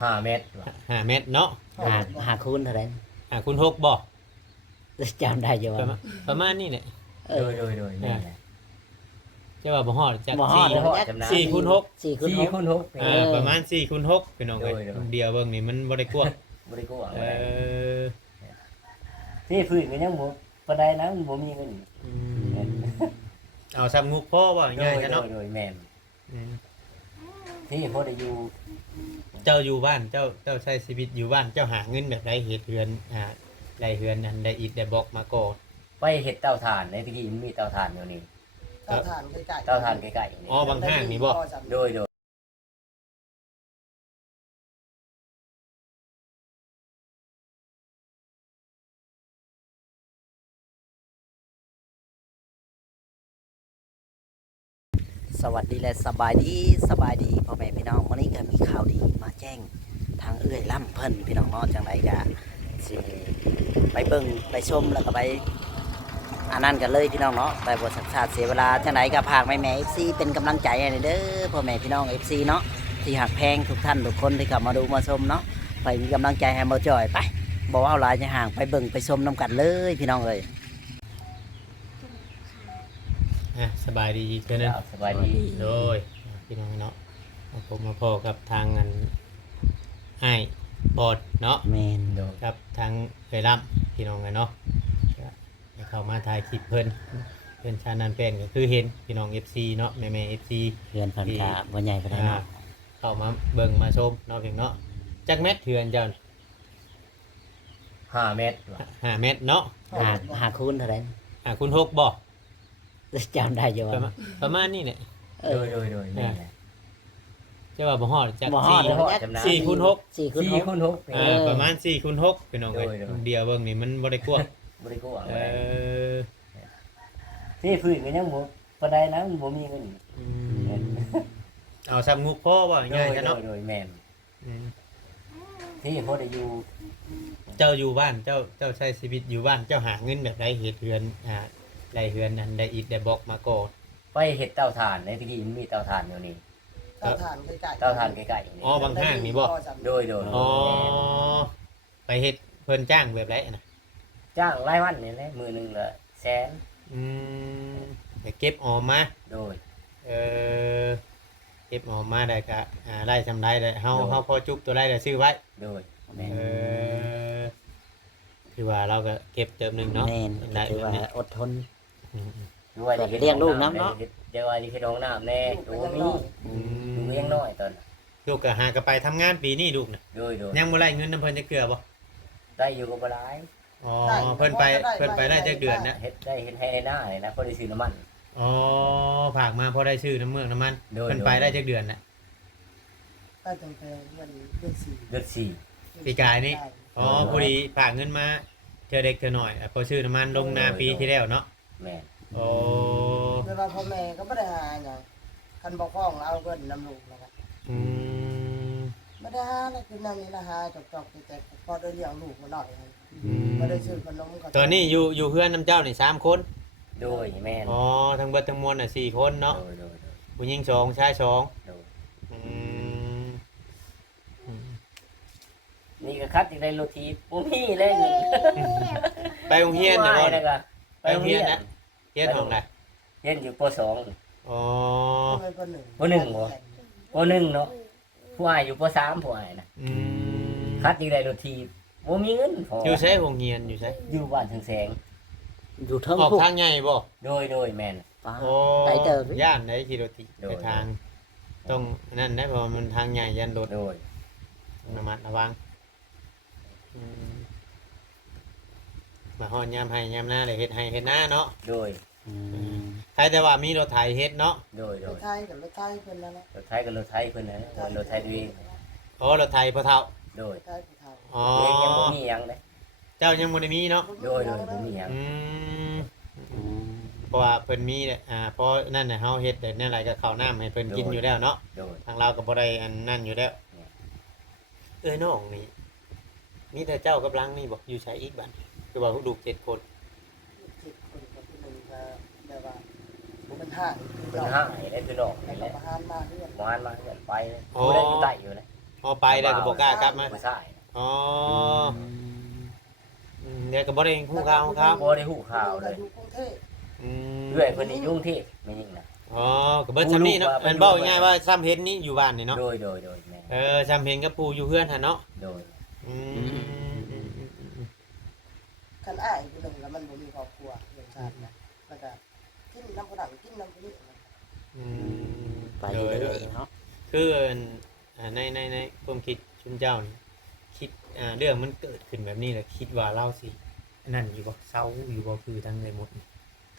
5 เมตร5 เมตรเนาะหาคูณเท่าไหร่คูณ6บ่จำได้อยู่ว่าประมาณนี้แหละ โดยแม่นแหละ จะว่าบ่ฮอดจัก บ่ฮอด 4คูณ6 4คูณ 4 คูณ 6ประมาณ4คูณ6พี่น้องเอ้ย โดย เดียวเบิ่งนี่มันบ่ได้กว้าง บ่ได้กลัว เออ ที่พื้นก็ยังบ่ปานใดนะมันบ่มีเงิน เอาซ้ำงุกพ่อว่าง่ายๆเนาะ โดยแม่น อืม ที่พอได้อยู่ เจ้าอยู่บ้านเจ้าใช้ชีวิตอยู่บ้านเจ้าหาเงินแบบใดเฮ็ดเฮือนได้เฮือนอันได้อิฐได้บล็อกมาก่อ ไปเฮ็ดเตาถ่านในตะกี้มันมีเตาถ่านอยู่นี่ เตาถ่านใกล้ๆ เตาถ่านใกล้ๆนี่ อ๋อบางห้างนี่บ่ โดยสวัสดีและสบายดีพ่อแม่พี่น้องวันนี้ก็มีข่าวดีมาแจ้งทางเอื้อยล่ำเพิ่นพี่น้องเนาะจังไดก็สิไปเบิ่งไปชมแล้วก็ไปอันนั้นกันเลยพี่น้องเนาะแต่บ่สักษาเสียเวลาจังไดก็พากแม่ๆ FC เป็นกำลังใจให้เด้อพ่อแม่พี่น้อง FC เนาะที่หักแพงทุกท่านทุกคนที่เข้ามาดูมาชมเนาะไปมีกำลังใจให้บ่จ่อยไปบ่ว่าหลายจะห่างไปเบิ่งไปชมนํกันเลยพี่น้องเอ้ย สบายดีเท่านั้น สบายดี โดยพี่น้องเนาะผมมาพอกับทางอันอ้ายปอดเนาะ แม่น โดย ครับทางเคยล่ำพี่น้องกันเนาะก็เข้ามาถ่ายคลิปเพิ่นชานันเป็นก็คือเห็นพี่น้อง FC เนาะแม่ๆ FC เฮือนเพิ่นก็บ่ใหญ่ปานใดเนาะ เข้ามาเบิ่งมาชมเนาะเพียงเนาะจักเม็ดเถือนเจ้า 5 เมตร 5 เม็ดเนาะ หาคูณเท่าไหร่ คูณ6บ่ จำได้อยู่ ประมาณนี้แหละ โดยแม่นแหละ จะว่าบ่ฮอดจัก บ่ฮอด 4คูณ6 4คูณ 4คูณ 6 ประมาณ4คูณ6พี่น้องเอ้ย โดย เดียวเบิ่งนี่มันบ่ได้กว้าง บ่ได้กลัว เออ ที่พื้นก็ยังบ่ปานใดนะมันบ่มีเงิน เอาซ้ำงุกพ่อว่าง่ายๆเนาะ โดยแม่น อืม ที่พอได้อยู่ เจ้าอยู่บ้านเจ้าใช้ชีวิตอยู่บ้านเจ้าหาเงินแบบใดเฮ็ดเฮือนได้เฮือนอันได้อิฐได้บล็อกมาก่อ ไปเฮ็ดเตาถ่านในตะกี้มันมีเตาถ่านอยู่นี่ เตาถ่านใกล้ๆ เตาถ่านใกล้ๆนี่ อ๋อบางห้างนี่บ่ โดย อ๋อไปเฮ็ดเพิ่นจ้างแบบไรนะ จ้างรายวันนี่แหละมื้อหนึงละแสน อืมไปเก็บออมมา โดย เออเก็บออมมาได้ก็ได้ทำได้ได้เฮาพอจุกตัวได้ได้ซื้อไว้ โดยแม่น เออคือว่าเราก็เก็บเติมหนึงเนาะ แม่น ได้ ถือ แบบ ว่า นี้ อดทน อืม ด้วยได้ฮ็ด เลี้ยงลูกน้ำเนาะ เดี๋ยวว่าสิเฮ็ดห้องน้ำแน่ดูมีดูยังน้อยตอนน่ะ ลูกก็หาก็ไปทำงานปีนี้ลูกน่ะ โดย ยังบ่ได้เงินนำเพิ่นจะเกลือบ่ ได้อยู่ก็บ่หลาย อ๋อเพิ่นไปได้จักเดือนนะ เฮ็ดได้เฮ็ดให้หน้าเลยนะพอได้ซื้อน้ำมัน อ๋อฝากมาพอได้ชื่อน้ำเมืองน้ำมัน โดย เพิ่นไปได้จักเดือนน่ะ ได้ตั้งแต่วันเดือนสี่ เดือนสี่ ปีกายนี่ อ๋อพอดีฝากเงินมาเธอเด็กเธอหน่อยพอชื่อน้ำมันลงนาปีที่แล้วเนาะ แม่น โอ้ แต่ว่าพ่อแม่ก็ไม่ได้หาอย่างคันบอกฟ้องเอาเงินนำลูกนะครับ อืม ไม่ได้หาแล้วคือนั่งนี่นะหาจอกๆแต่พอได้เลี้ยงลูกมาหน่อยครับ อืม ไม่ได้ซื้อขนมกับ ตอนนี้อยู่เพื่อนน้ำเจ้านี่3 คน โดยแม่น อ๋อทั้งเบิดทั้งมวลน่ะ4 คนเนาะ โดย ผู้หญิง2ชาย2 โดย อืมอืม นี่ก็คัดอีกได้รถทีบ่มีเลยเงิน ไปโรงเรียนนะบ่ แล้วก็ ไปโรงเรียนนะเรียนห้องไหน เรียนอยู่ป .2 อ๋อ คนหนึ่ง คนหนึ่งเหรอ ป .1 เนาะผู้อ้ายอยู่ป .3 ผู้อ้ายนะ อืม คัดอีกได้รถทีบ่มีเงินพอ อยู่ใช้โรงเรียนอยู่ใช้ อยู่บ้านถึงแสง อยู่เทิง ออก ผู้ ทางใหญ่บ่ โดยแม่น ฟ้า โอ้ ไกลเติบ ย่านไหนขี่รถติ โดย ไปทางต้องนั่นนะเพราะมันทางใหญ่ยันรถ โดย ระมัดระวังอืมมาฮอดยามให้ยามหน้าเลยเฮ็ดให้เฮ็ดหน้าเนาะ โดย อืม ใครแต่ว่ามีรถไถเฮ็ดเนาะ โดย รถไทยกับรถไทยคนนั้นนะ รถไทยกับรถไทยเพิ่นนะรถไทยตัวเอง โอ้รถไถพ่อเฒ่า โดย รถไทยผู้เฒ่า อ๋อ ตัวเองยังบ่มีหยังเด้ เจ้ายังบ่ได้มีเนาะ โดยบ่มีหยัง อืม อืม เพราะว่าเพิ่นมีเนี่ยเพราะนั่นน่ะเฮาเฮ็ดได้นั่นหลายก็ข้าวน้ำให้เพิ่นกินอยู่แล้วเนาะ โดย ทางเราก็บ่ได้อันนั่นอยู่แล้ว เนี่ย น้องนี่มีแต่เจ้ากับลังนี่บ่อยู่ใช้อีกบัดคือว่าลูก7 คน 7 คนกับผู้หนึ่งก็แบบว่าเป็นห้าง เพิ่นหายได้คือดอก แล้ว นี่แห ก็ ละ มาหานมาเรื่อย หวานมาเกินไปผู้ได้อยู่ใต้อยู่นะ พอไปแล้วก็บ่กล้ากลับมา ผู้ชาย อ๋อเดี๋ยวก็บ่ได้ฮู้ข่าวครับ บ่ได้ฮู้ข่าวเลย อยู่กรุงเทพ เรื่อยเพิ่นนี่ยุ่งที่ไม่ยิ่งนะ อ๋อก็เบิดซ้ำนี่เนาะมันเว้าง่ายๆว่าซ้ำเห็นนี่อยู่บ้านนี่เนาะ โดยแม่ ซ้ำเห็นกับปู่อยู่เฮือนหั่นเนาะ โดย อืม คันอ้ายผู้หนึงแล้วมันบ่มีครอบครัวเรื่องชาตินะแล้วก็กินน้ำผู้นั้นกินน้ำผู้นี้ อืม ไปเรื่อยๆเนาะ คือในความคิดชุนเจ้านี่คิดเรื่องมันเกิดขึ้นแบบนี้แหละคิดว่าเล่าสินั่นอยู่บ่เศร้าอยู่บ่คือทั้งในหมด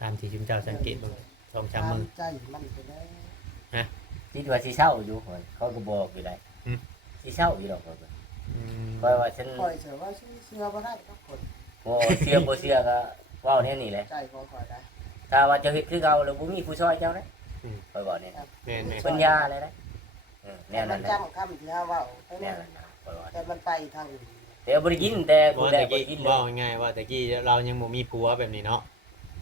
ตามที่ชุนเจ้าสังเกตเบิ่ง2-3มื้อ ใจมันไปได้ คิดว่าสิเศร้าอยู่ข่อยเขาก็บอกอยู่ได้สิเศร้าอยู่ดอกข่อยข่อยว่าฉัน คอยเชื่อว่าเชื่อบ่ได้ทุกคน บ่เชื่อบ่เชื่อก็เว้าแน่นี่แหละ ใจของคอยได้ ถ้าว่าเจ้าเฮ็ดคือเก่าแล้วบ่มีผู้ช่วยเจ้านะข่อยบอกนี่ แม่น เพิ่นยาอะไรนะแนว มั นั้น นนะ จำคำที่ฮาเว้าไป แน เนี่ วย นั้นนะข่อยบอก แต่มันไปทางอื่น แต่บ่ได้กินแต่ ๆ ผู้ ว่า ใด ตะ บ่ กี้ ได้กินเล ว่าย ง่ายๆว่าตะกี้เรายังบ่มีผัวแบบนี้เนาะ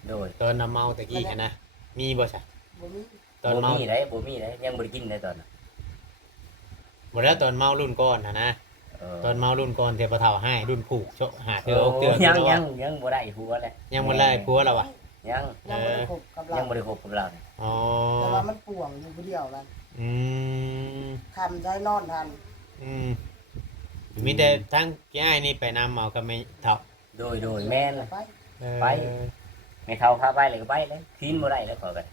โดย ตอนน้ำเมาตะกี้นะมีบ่ซะ บ่มี ตอน บ่ เมา มีได้บ่มีได้ยังบ่ได้กินได้ตอนนั้น บ่แล้วตอนเมารุ่นก่อนนะตอนเมารุ่นก่อนเทพเฒ่าให้รุ่นผูกโชหาเตืออกเตือน ยังบ่ได้หัวเลย ยังบ่ได้ผัวแล้ววะ ยัง ยังบ่ได้คบกับเรา ยังบ่ได้คบกับเรา อ๋อ แต่ว่ามันป่วงอยู่ผู้เดียวนั่น อืม คำใช้นอนทัน มีแต่ทั้งง่ายนี่ไปนำเอากับไม่เท่า โดยแม่น ไป ไป ไม่เท่าพาไปเลยก็ไปเลยคืนบ่ได้แล้วขอกัน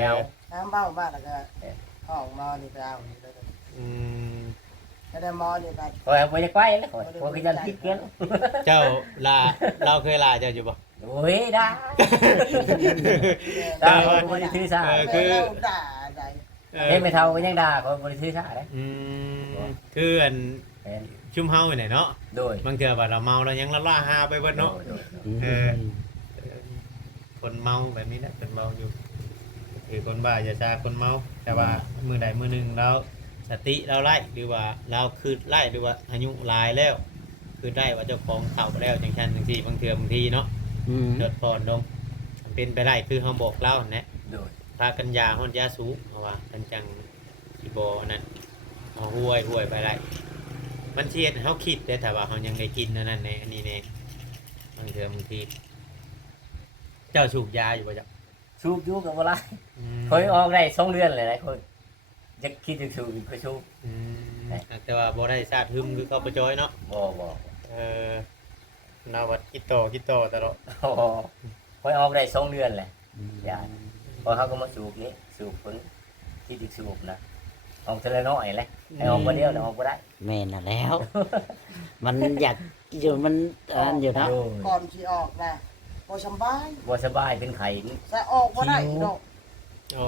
แล้ว น้ำเบ้าบ้านแล้วก็ห้องมอนี่ไปเอานี่เลย อืม ก็ได้มอนี่ไป ขอยบ่ได้ไปแล้วขอยก็ยันผิดเกิน เจ้าลาเราเคยลาเจ้าอยู่บ่ โอ้ยด่าบ่ได้ถือสา คือด่าใด เฮ็ดไม่เท่าก็ยังด่าขอยบ่ได้ถือสาเด้ คืออัน แม่น ชุมเฮาเนี่ยเนาะ โดย บางเทื่อว่าเราเมาเรายังละล่าฮาไปเบิดเนาะคนเมาแบบนี้แหละคนเมาอยู่คือคนบ้าอย่าซาคนเมาแต่ว่ามือใดมือหนึ่งเราสติเราไล่หรือว่าเราคืดไล่หรือว่าอายุลายแล้วคือได้ว่าเจ้าของเฒ่าแล้วจังซั่นจังซี่บางเทื่อบางทีเนาะเดือดร้อนลงเป็นไปได้คือเฮาบอกเล่าแหละ โดย พากันยาฮอดยาสูบเพราะว่ากันจังสิบ่นั่นเอาห้วยไปได้มันเชียดเฮาคิดแต่ถ้าว่าเฮายังได้กินนั่นในอันนี้แน่บางเทื่อบางทีเจ้าสูบยาอยู่บ่จ๊ะ สูบอยู่ก็บ่ได้ขอยออกได้2เดือนเลยนะคนจะคิดถึงสูบก็สูบ แต่ว่าบ่ได้ซาดหึมคือเขาไปจอยเนาะ บ่ นาวัดกิโตตลอด ขอยออกได้2เดือนแหละยาพอเขาก็มาสูบนี้สูบคนคิดถึงสูบนะออกทีละน้อยเลยให้ออกบ่เดียวนะออกบ่ได้ แม่น่ะแล้ว มันอยากอยู่มันอันอยู่เนาะ ก่อนที่ออกนะบ่สบาย บ่สบายเป็นไข้ แต่ออกบ่ได้ดอก โอ้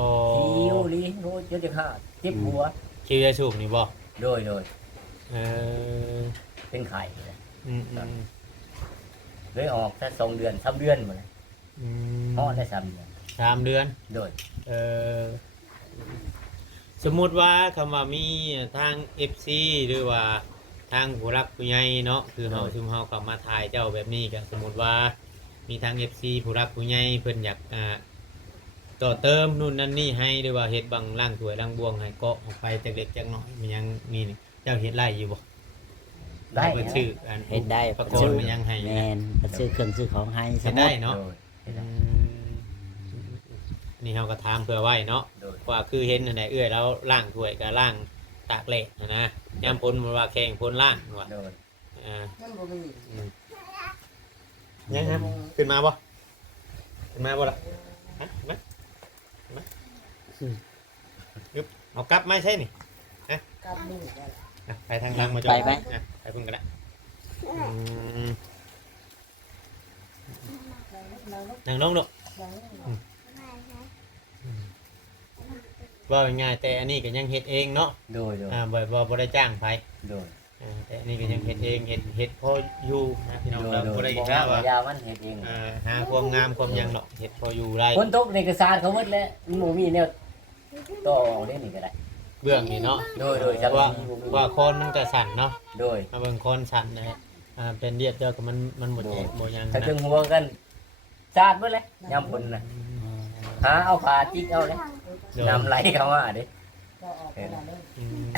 หิวลีโอ้ยจะขาดเจ็บหัว คิวจะสูบนี่บ่ โดย เออ เป็นไข้ อืม เลยออกแค่2เดือน3เดือนหมดเลยฮอดได้3เดือน 3 เดือน โดย เออสมมุติว่าคำว่ามีทาง FC หรือว่าทางผู้รักผู้ใหญ่เนาะคือเฮาชุมเฮาเข้ามาถ่ายเจ้าแบบนี้ก็สมมุติว่ามีทาง FC ผู้รักผู้ใหญ่เพิ่นอยากต่อเติมนู่นนั่นนี่ให้หรือว่าเฮ็ดบังล่างถ้วยล่างบวงให้เกาะออกไปจากเล็กจากน้อยมันยังนี่นี่เจ้าเฮ็ดไร่อยู่บ่ ได้ เพิ่นชื่ออัน เฮ็ดได้ ประโกนมันยังให้ แม่นเพิ่นซื้อเครื่องซื้อของให้ส เฮ็ด มมุ ได้ ติ เนาะ โดย นี่เฮาก็ถามเพื่อไว้เนาะ โดย ว่าคือเห็นอันใดเอื้อยแล้วล่างถ้วยกับล่างตากแหลกนะยามพ้นมันว่าแข่งพ้นล่างว่า โดย มันบ่มี ยังครับขึ้นมาบ่ขึ้นมาบ่ล่ะฮะมายึบเอากลับไม่ใช่นี่ กับมือนั่น ไปทางหลังมาจอไปพุ่งกันละ นั่ง นั่งลงลูก นั่ง ว่าง่ายแต่อันนี้ก็ยังเฮ็ดเองเนาะ โดย บ่ได้จ้างไผ โดย แต่อันนี้ก็ยังเฮ็ดเองเฮ็ดพออยู่นะพี่น้องเราบ่ได้ บ่ หาว่า ยามันเฮ็ดเอง หาความงามความยังเนาะเฮ็ดพออยู่ไร คนตกในกระสานเขาหมดแล้วมันบ่มีแนวต่อเอาได้นี่ก็ได้ เบื้องนี่เนาะ โดย ว่าคนมันจะสั่นเนาะ โดย มาเบิ่งคนสั่นนะฮะเป็นเรียบเดียวกับมันหมดโมยัง ถ้า นะ ถึงหัวกันสาดหมดเลยยามพุ่นน่ะหาเอาผ้าจิกเอาเลยน้ำไหลเข้ามาเด้ ก็ออกไปนั่นเลย อืม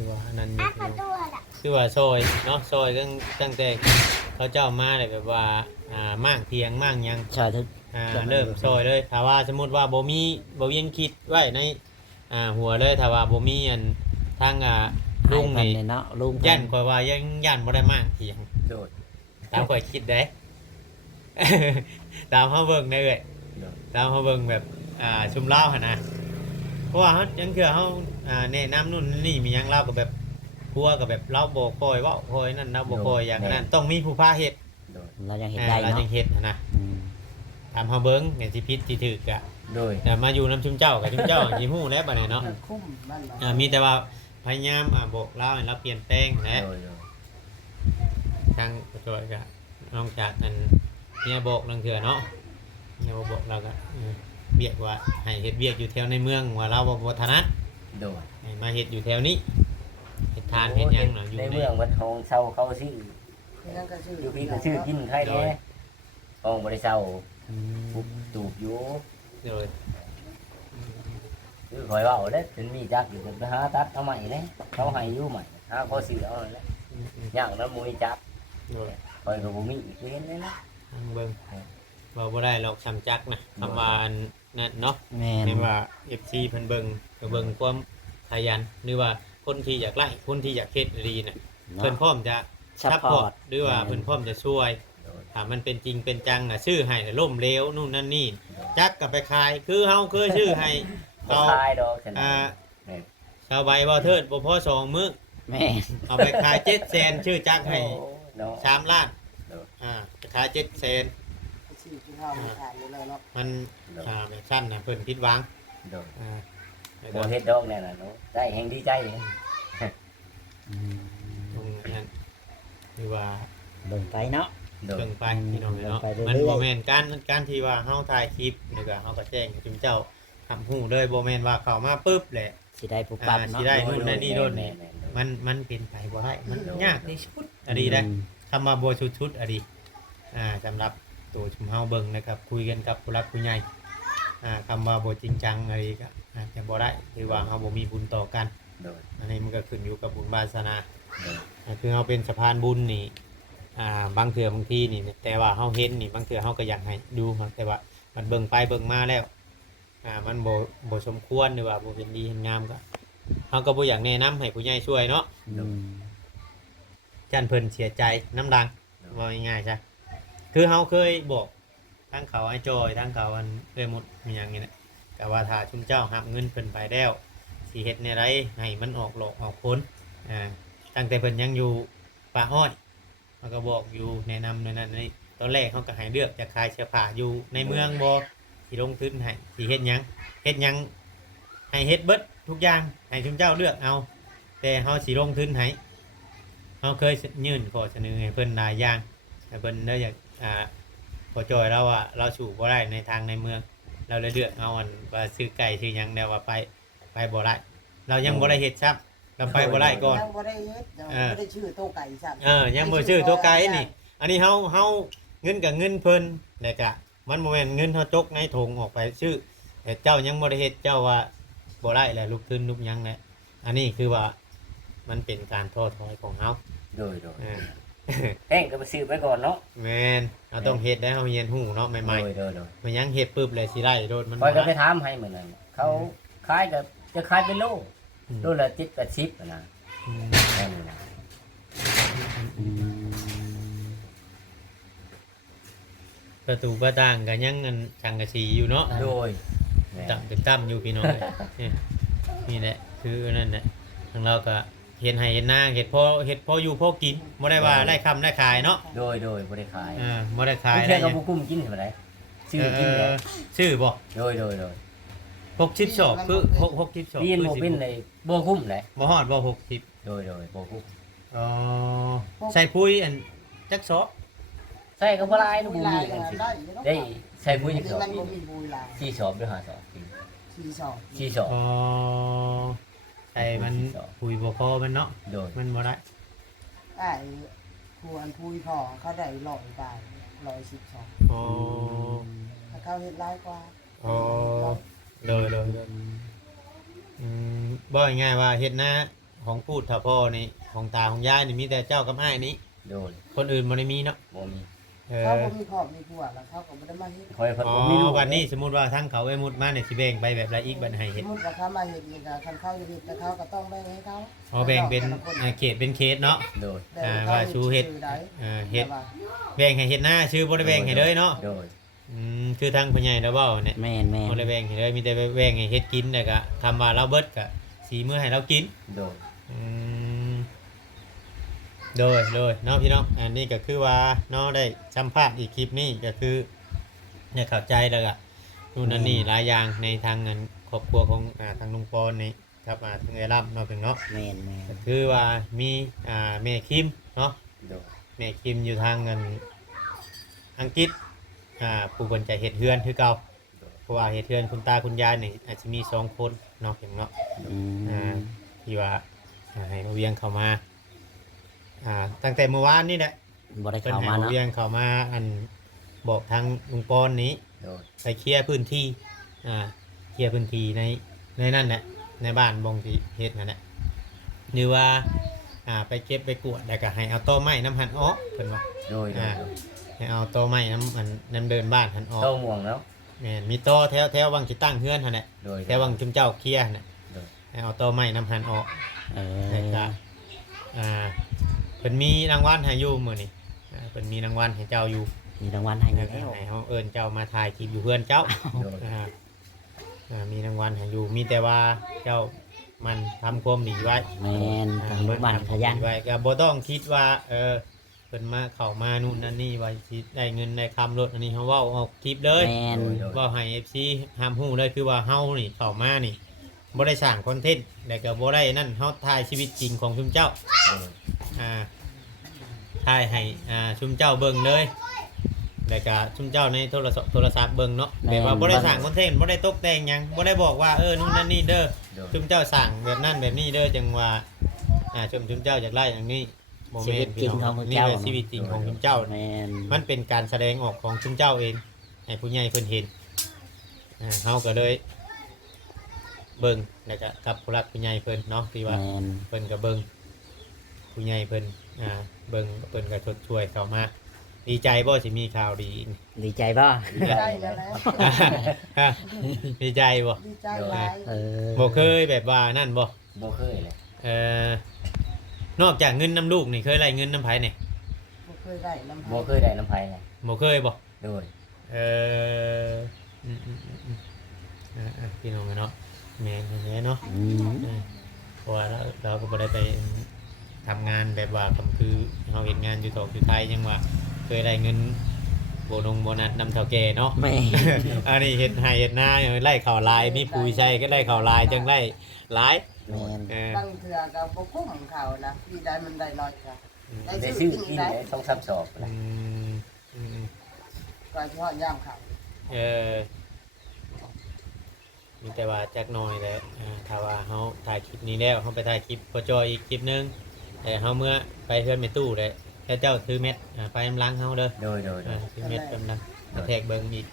คือว่าอันนั้นอยู่พี่น้องคือว่าซอยเนาะซอยตั้งแต่เขาเจ้ามาเลยแบบว่ามั่งเพียงมั่งหยัง ใช่ทุก เริ่มซอยเลยถ้าว่าสมมุติว่าบ่มีบ่เวียนคิดไว้ในหัวเลยถ้าว่าบ่มีอันทางลุงนี่ เนาะลุง ย่านข่อยว่ายังย่านบ่ได้มั่งเพียง โดด ตามข่อยคิดได้ ตามเฮาเบิ่งได้เอ้ย โดด ตามเฮาเบิ่งแบบชุมเล่าหั่นนะเพราะว่าเฮาจังคือเฮาแนะนำนู่นนี่มีหยังเล่าก็แบบกลัวก็แบบเราบ่ค่อยเว้าค่อยนั่นเราบ่ค่อยอย่างนั้นต้องมีผู้พาเฮ็ด โดด เรายังเห็นได้ เรา เนาะ จังเฮ็ดหั่นนะ อืม ตามเฮาเบิ่งเนี่ยสิผิดสิถูกอะ โดย แต่มาอยู่นำชุมเจ้ากับชุมเจ้าสิฮู้แล้วบัดนี้เนาะ มันคุ้มมันเนาะ มีแต่ว่าพยายามบอกเล่าให้เราเปลี่ยนแปลงนะ โดยโดย ทางประจอยก็นอกจากนั้นเนี่ยบอกลังเถื่อเนาะเนี่ยบอกเราก็เบียกว่าให้เฮ็ดเบียกอยู่แถวในเมืองว่าเราบ่ถนัด โดย ให้มาเฮ็ดอยู่แถวนี้เฮ็ดทานเฮ็ดหยังเนาะอยู่ ใน ใน เมืองวัดทองเช่าเขาชื่อ นั่นก็ชื่อ อยู่พี่ก็ชื่อกินไข่แน่ทองบริเช่า อืม ปุ๊บตูบอยู่ โดย คือคอยว่าเด้เป็นมีจักอยู่ไปหาตัดเอาใหม่เลยเขาให้อยู่ใหม่หาข้อสื่อเอาเลยแหละอย่างนั้นมุ้ยจัก โดย คอยกับบุมีอีกเห็นเลยนะ ทางเบิ่งบ่ได้หรอกสำจักนะคำว่านั่นเนาะ แม่น แม่นว่า FC เพิ่นเบิ่งก็เบิ่งความขยันหรือว่าคนที่อยากไล่คนที่อยากเฮ็ดดีน่ะเพิ่นพร้อมจะ ซัพพอร์ต หรือว่าเพิ่นพร้อมจะช่วย โดย ถ้ามันเป็นจริงเป็นจังน่ะชื่อให้น่ะล่มเหลวนู่นนั่นนี่จักก็ไปขายคือเฮาเคยชื่อให้ บ่ เอา คายดอกฉัน ชาวใบบ่เทิดบ่พอ2มื้อ แม่ เอาไปขาย700,000ชื่อจักให้ เนาะ 3ล้าน โดย ไปขาย700,000 ชื่อที่เฮาไม่ทานเลยเนาะ มันแบบสั้นน่ะเพิ่นผิดหวัง โดย แล้ว บ่ ก็ เฮ็ดดอกแน่น่ะเนาะได้แห่งดีใจ อืม ตรงนั้นคือว่า เบิ่งไปเนาะ โดย เบิ่งไปพี่น้องเนาะ เบิ่งไปเรื่อยๆ มันบ่แม่นการที่ว่าเฮาถ่ายคลิปแล้วก็เฮาก็แจ้งให้จุมเจ้าทำฮู้เลยบ่แม่นว่าเข้ามาปึ๊บแหละ สิได้ผู้ปรับ สิ เนาะ ได้ นู่นได้นี่โดน แม่ๆ มันเป็นไปบ่ได้มันยากที่สุดอะดีได้ทำมาบ่ชุดๆอะดีสำหรับตัวชุมเฮาเบิ่งนะครับคุยกันกับผู้รักผู้ใหญ่คำว่าบ่จริงจังอะไรก็อาจจะบ่ได้คือว่าเฮาบ่มีบุญต่อกัน โดย อันนี้มันก็ขึ้นอยู่กับบุญวาสนา โดย คือเฮาเป็นสะพานบุญนี่บางเทื่อบางทีนี่แต่ว่าเฮาเห็นนี่บางเทื่อเฮาก็อยากให้ดูครับแต่ว่ามันเบิ่งไปเบิ่งมาแล้วมันบ่สมควรหรือว่าบ่เห็นดีเห็นงามก็เฮาก็บ่อยากแนะนำให้ผู้ใหญ่ช่วยเนาะ อืม จันเพิ่นเสียใจน้ำดังว่าง่ายๆจ้ะคือเฮาเคยบอกทั้งเขาไอ้จอยทั้งเขาอันเคยหมดมีอย่างนี้นะแต่ว่าถ้าชุมเจ้าหับเงินเพิ่นไปแล้วสิเฮ็ดในไรให้มันออกหลอกออกพ้นตั้งแต่เพิ่นยังอยู่ป่าอ้อยเขาก็บอกอยู่แนะนำในนั้นนี่ตอนแรกเขาก็ให้เลือกจะขายเสื้อผ้าอยู่ในเมืองบ่สิลงทุนให้สิเฮ็ดหยังให้เฮ็ดเบิดทุกอย่างให้ชุมเจ้าเลือกเอาแต่เฮาสิลงทุนให้ เขาเคยยื่นขอเสนอให้เพิ่นหลายอย่างแต่เพิ่นได้อยากพอจอยเราว่าเราสู่บ่ได้ในทางในเมือง เราเลยเลือกเอาอันว่าซื้อไก่ซื้อหยังแนวว่าไปบ่ได้เรายังบ่ได้เฮ็ดซับเราไปบ่ได้ก่อน ยังบ่ได้เฮ็ดยังบ่ได้ชื่อโตไก่ซ้ํ ยังบ่ชื่อตัวไก่นี่ อันนี้เฮาเงินกับเงินเพิ่นแล้วก็มันบ่แม่นเงินเฮาจกในถุงออกไปชื่อแต่เจ้ายังบ่ได้เฮ็ดเจ้าว่าบ่ได้แหละลุกขึ้นลุกหยังแหละอันนี้คือว่ามันเป็นการท้อถอยของเฮา โดยโดย อ่า แห้งก็ไปซื้อไปก่อนเนาะ แมนเราต้องเฮ็ดได้เราเรียนหูเนาะใหม่ โดยโดยโดย ๆมันยังเฮ็ดปุ๊บเลยสิได้โดนมัน คอยก็ไป ได้ ถามให้เหมือนนั้นเขาขายกับจะขายเป็นโลโลละ7-80นะ อืม แม่นนะ อืม ประตูประต่างก็ยังเงินสังกะสีอยู่เนาะ โดยแม่น ตั้มอยู่พี่น้องเลยนี่แหละคือนั่นแหละทางเราก็เฮ็ดให้เฮ็ดนาเฮ็ดพออยู่พอกินบ่ได้ว่าได้คำได้ขายเนาะ โดยบ่ได้ขาย บ่ได้ขาย เพื่อนก็บ่กุ้มกินเท่าไหร่ซื้อกินแหละ ชื่อบ่ โดย60ชอบคือ60ชอบ เรียนบ่เป็นเลยบ่คุ้มเลย บ่ฮอดบ่60โดยบ่คุ้ม อ๋อใส่ปุ๋ยอันจักซอก ใส่ก็บ่หลายบ่มี ได้ กันสิ ได้ ได้ใส่ปุ๋ยจักสอบ มันบ่มีบุยลาย 4สอบหรือ5สอบ 4 2 4สอบ อ๋อใส่มันปุ๋ยบ่พอมันเนาะ โดย มันบ่ได้ ไอ้ควรพูยพอเขาได้100บาท112 อ๋อ ถ้าเขาเฮ็ดหลายกว่า อ๋อเลยบ่ง่ายๆว่าเฮ็ดนา ของพูดถ้าพ่อนี่ของตาของยายนี่มีแต่เจ้ากับอ้ายนี้ โดย คนอื่นบ่ได้มีเนาะ บ่มี เขาบ่มีครอบมีครัวแล้วเขาก็บ่ได้มาเฮ็ด คอยเพิ่น อ๋อ บ่มีลูก วันนี้สมมุติว่าทั้งเขาไอ้มุดมาเนี่ยสิแบ่งไปแบบละอีกบัดให้ ส เฮ็ด มมุติว่าเขามาเฮ็ดนี่ก็คันเขาอยู่เฮ็ดแต่เขาก็ต้องแบ่งให้เขา อ๋อแบ่งเป็นเขตเป็นเขตเนาะ โดย ว่าชูเฮ็ด เฮ็ดแบ่งให้เฮ็ดหน้าชื่อบ่ได้แบ่งให้เลยเนาะ โดย คือทางผู้ใหญ่แล้วเว้าเนี่ย แม่น บ่ได้แบ่งให้เลยมีแต่แบ่งให้เฮ็ดกินแล้วก็ทำว่าเราเบิดก็สีมื้อให้เรากิน โดย อืมโดยเนาะพี่น้องอันนี้ก็คือว่าเนาะได้สัมภาษณ์อีกคลิปนี้ก็คือเนี่ยเข้าใจแล้วก็นู่นนั่นนี่หลายอย่างในทางเงินครอบครัวของทางลุงปอนนี่ครับทางไอ้รับเนาะเพิ่นเนาะ แม่น ก็คือว่ามีแม่คิมเนาะ โดย แม่คิมอยู่ทางเงินอังกฤษผู้คนจะเฮ็ดเฮือนคือเก่าเพราะว่าเฮ็ดเฮือนคุณตาคุณยายนี่อาจจะมี2คนเนาะเห็นเนาะ อืม ที่ว่าให้มาเวียงเข้ามาตั้งแต่เมื่อวานนี่แหละ บ่ได้ เป็น เข้า ให้ มา มา เนาะ เวียงเข้ามาบอกทางลุงปอนนี้ โดย ไปเคลียร์พื้นที่เคลียร์พื้นที่ในนั่นแหละในบ้านบงที่เฮ็ดนั่นแหละหรือว่าไปเก็บไปกวดแล้วก็ให้เอาต้อไม้น้ำหันออกเพิ่นว่า โดย ให้เอาต้อไม้น้ำเดินบ้านหันออก เต้าม่วงแล้ว แม่นมีต้อแถววังที่ตั้งเฮือนหั่นแหละ โดย แถววังจุมเจ้าเคลียร์หั่นน่ะ โดย ให้เอาต้อไม้น้ำหันออก เอ แล้วก็ เพิ่นมีรางวัลให้อยู่มื้อนี้เพิ่นมีรางวัลให้เจ้าอยู่ มีรางวัลให้อ แล้ ยู่ วก็ แล้ว ให้เฮาเอิ้นเจ้ามาถ่ายคลิปอยู่เพื่อนเจ้า โดย มีรางวัลให้อยู่มีแต่ว่าเจ้ามันทำความดีไว้ แม่นทางลูกบ้านขยัน ไว้ก็บ่ต้องคิดว่าเพิ่นมาเข้ามานู่นนั่นนี่ว่าสิได้เงินได้คำรถอันนี้เฮาเว้าออกคลิปเลย แม่น เว้าให้ FC ห้ามฮู้เลยคือว่าเฮานี่เข้ามานี่บ่ได้สร้างคอนเทนต์แล้วก็บ่ได้นั่นเฮาถ่ายชีวิตจริงของชุมเจ้า โดย ถ่ายให้ชุมเจ้าเบิ่งเลยแล้วก็ชุมเจ้าในโทรศัพท์เบิ่งเนาะแบบว่าบ่ได้สร้างคอนเทนต์บ่ได้ตกแต่งหยังบ่ได้บอกว่านู่นนั่นนี่เด้อ โดย ชุมเจ้าสั่งแบบนั้นแบบนี้เด้อจังว่าชุมเจ้าอยากไล่อย่างนี้โมเมนต์พี่น้องนี่เป็นชีวิตจริงของชุมเจ้า แม่น มันเป็นการแสดงออกของชุมเจ้าเองให้ผู้ใหญ่เพิ่นเห็นเฮาก็เลยเบิ่งแล้วก็กับผู้รักผู้ใหญ่เพิ่นเนาะที่ว่า แม่น เพิ่นก็เบิ่งผู้ใหญ่เพิ่นเบิ่งเพิ่นก็ชดช่วยเข้ามาดีใจบ่สิมีข่าวดี ดีใจบ่ ดีใจแล้วนะ ดีใจบ่ ดีใจหลาย เออ บ่เคยแบบว่านั่นบ่ บ่เคยเลย นอกจากเงินน้ำลูกนี่เคยไล่เงินน้ำไผนี่ บ่เคยได้น้ำ บ่เคยได้น้ำไผเลย บ่เคยบ่ โดย พี่น้องเนาะแม่นเนาะ อืม เพราะว่าเราก็บ่ได้ไปทำงานแบบว่าก็คือเฮาเฮ็ดงานอยู่อยู่ไทยยังว่าเคยได้เงินโบนัสนำเท่าแก่เนาะ แม่น อันนี้เฮ็ดไห้เฮ็ดนาไล่ข่าวลายมีปุ๋ยใช้ก็ไล่ข่าวลายจังไล่หลาย แม่น บางเทื่อก็บ่คุ้มเขานะพี่ได้มันได้น้อยจ้ะ ได้ซื้อกินได้ต้องซับสอบเล อื ย ม ก็เฉพาะยามเขา เออมีแต่ว่าจักหน่อยแหละถ้าว่าเฮาถ่ายคลิปนี้แล้วเฮาไปถ่ายคลิปพอจอยอีกคลิปนึงแต่เฮาเมื่อไปเฮือนแม่ตู้เลยแค่เจ้าถือเม็ดไปอำลังเฮาเด้อ โดย ถือเม็ดกำลังกระแทกเบิ่งอีก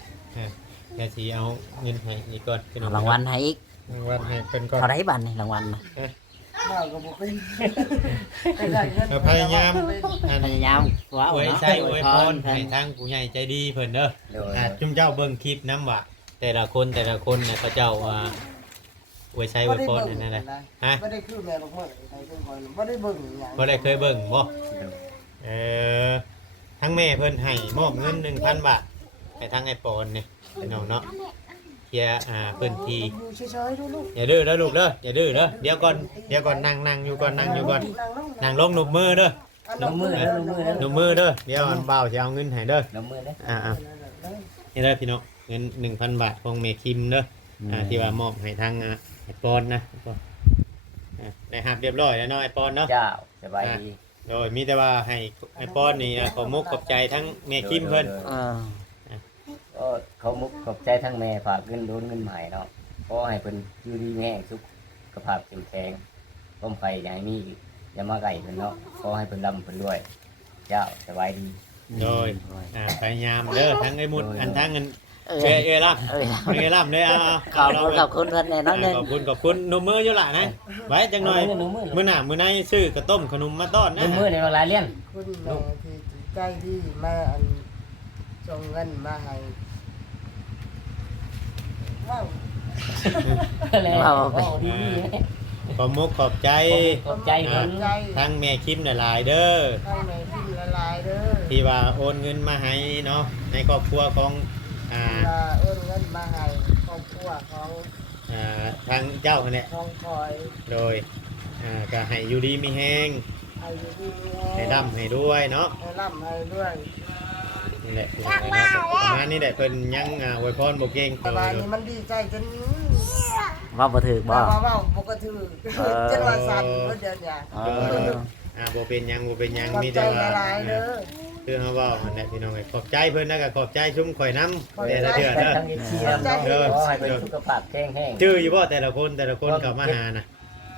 แค่สิเอาเงินให้อีกก่อนพี่น้ เอารางวัลให้อีก รางวัลให้เพิ่นก่อน เท่าไรบัตรนี่รางวัลน่ะ เราก็บ่เป็นได้เงิน พยายาม พยายามว้าว อวย เนาะ ใส่อวยพร เพิ่ ให้ น ทางผู้ใหญ่ใจดีเพิ่นเด้อ โดย จุ่มเจ้าเบิ่งคลิปน้ำว่าแต่ละคนเนี่ยเขาเจ้าอวยใช้อวยพรนั่นแหละฮะ บ่ได้คือแม่ลูกมื้อใส่เพิ่นก่อนบ่ได้เบิ่งหยัง บ่ได้เคยเบิ่งบ่ทั้งแม่เพิ่นให้มอบเงิน 1,000 บาทให้ทางไอ้ปอนนี่พี่น้องเนาะเคลียร์พื้นที่ อยู่เฉยๆดูลูก อย่าดื้อเด้อลูกเด้ออย่าดื้อเด้อเดี๋ยวก่อนนั่งอยู่ก่อนนั่งลงหนุบมือเด้อ หนุบมือเด้อเดี๋ยวอันเบาสิเอาเงินให้เด้อ น้ำมือเด้ นี่เด้อพี่น้องเงิน 1,000 บาทของแม่คิมเด้อที่ว่ามอบให้ทางไอ้ปอนนะได้หับเรียบร้อยแล้วเนาะไอ้ปอนเนาะ เจ้าสบายดี โดยมีแต่ว่าให้ไอ้ปอนนี่ขอมุกขอบใจทั้งแม่คิมเพิ่น เออ ก็เขามุกขอบใจทั้งแม่ฝากเงินโดนเงินใหม่เนาะก็ให้เพิ่นอยู่ดีแม่สุขภาพเข้มแข็งต้มไฟอย่าให้มีอย่ามาไก่เพิ่นเนาะขอให้เพิ่นร่ำเพิ่นรวย เจ้าสบายดี โดยพยายามเด้อทั้งไอ้มุดอันทั้งเงิน เอ้ย เอ้ยล่ำ เอ้ย เอ้ยล่ำเลยเอา ขอบคุณเพิ่นแน่นอนหนึง ขอบคุณนมมืออยู่ล่ะนะไว้จังหน่อยมื้อหน้ามื้อในซื้อกระต้มขนมมาต้อนนะ มือในเวลาเลี้ยง คุณแม่ที่ใจดีมาอันส่งเงินมาให้ว้าว ดี ขอบมุกขอบใจ ขอบใจเพิ่น ใจ ทั้งแม่คิมหลายๆเด้อ ให้แม่พิมพ์ละลายเด้อ ที่ว่าโอนเงินมาให้เนาะในครอบครัวของอ่า โอนเงินมาให้ครอบครัวของ ทางเจ้าเนี่ย ของคอย โดยก็ให้อยู่ดีมีแห้ง ให้อยู่ดีมี ให้ แรง ร่ำให้ด้วยเนาะ ให้ร่ำให้ด้วย นี่แหละประมาณนี้แหละเพิ่นยังอวยพรบ่เก่ง แต่ว่านี่มันดีใจจน ว่าบ่ถึกบ่ ว่าบ่กระถือจนว่าสั่นเมื่อเดือนเนี่ย เออ บ่เป็นหยัง ขอบ มี ใจ แต่ว่า หลายๆเด้อ คือเฮาเว้าหั่นแหละพี่น้องเอ้ยขอบใจเพิ่นนะก็ขอบใจชุมข่อยนำ ขอบใจ แต่ละเทื่อ แต่ เด้อ ทั้งเอชีแล้วขอให้เป็นสุขภาพแข็งแรง ชื่ออยู่บ่แต่ละคนเข้ามาหานะ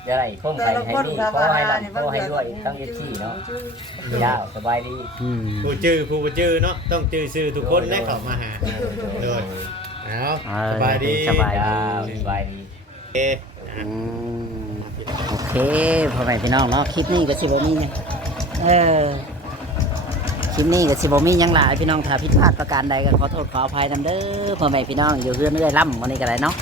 จะได้คง แต่ ไป ละ ให้ คน มี ทำ ขอ อา ให้ หาร ร่ำขอให้ด้วยทั้งเอชีเนาะยาวสบายดี อืม ผู้ชื่อผู้บ่ชื่อเนาะต้องชื่อชื่อทุกคนได้เข้ามาหาโดยเอาสบายดี สบาย ยา ดี วสบายดี โอเค อืมโอเคพ่อแม่พี่น้องเนาะคลิปนี้ก็สิบ่มีเนี่ยคลิปนี้ก็สิบ่มีหยังหลายพี่น้องถ้าผิดพลาดประการใดก็ขอโทษขออภัยนำเด้อพ่อแม่พี่น้องอยู่เรื่อยๆล่ำวันนี้ก็ได้เนาะ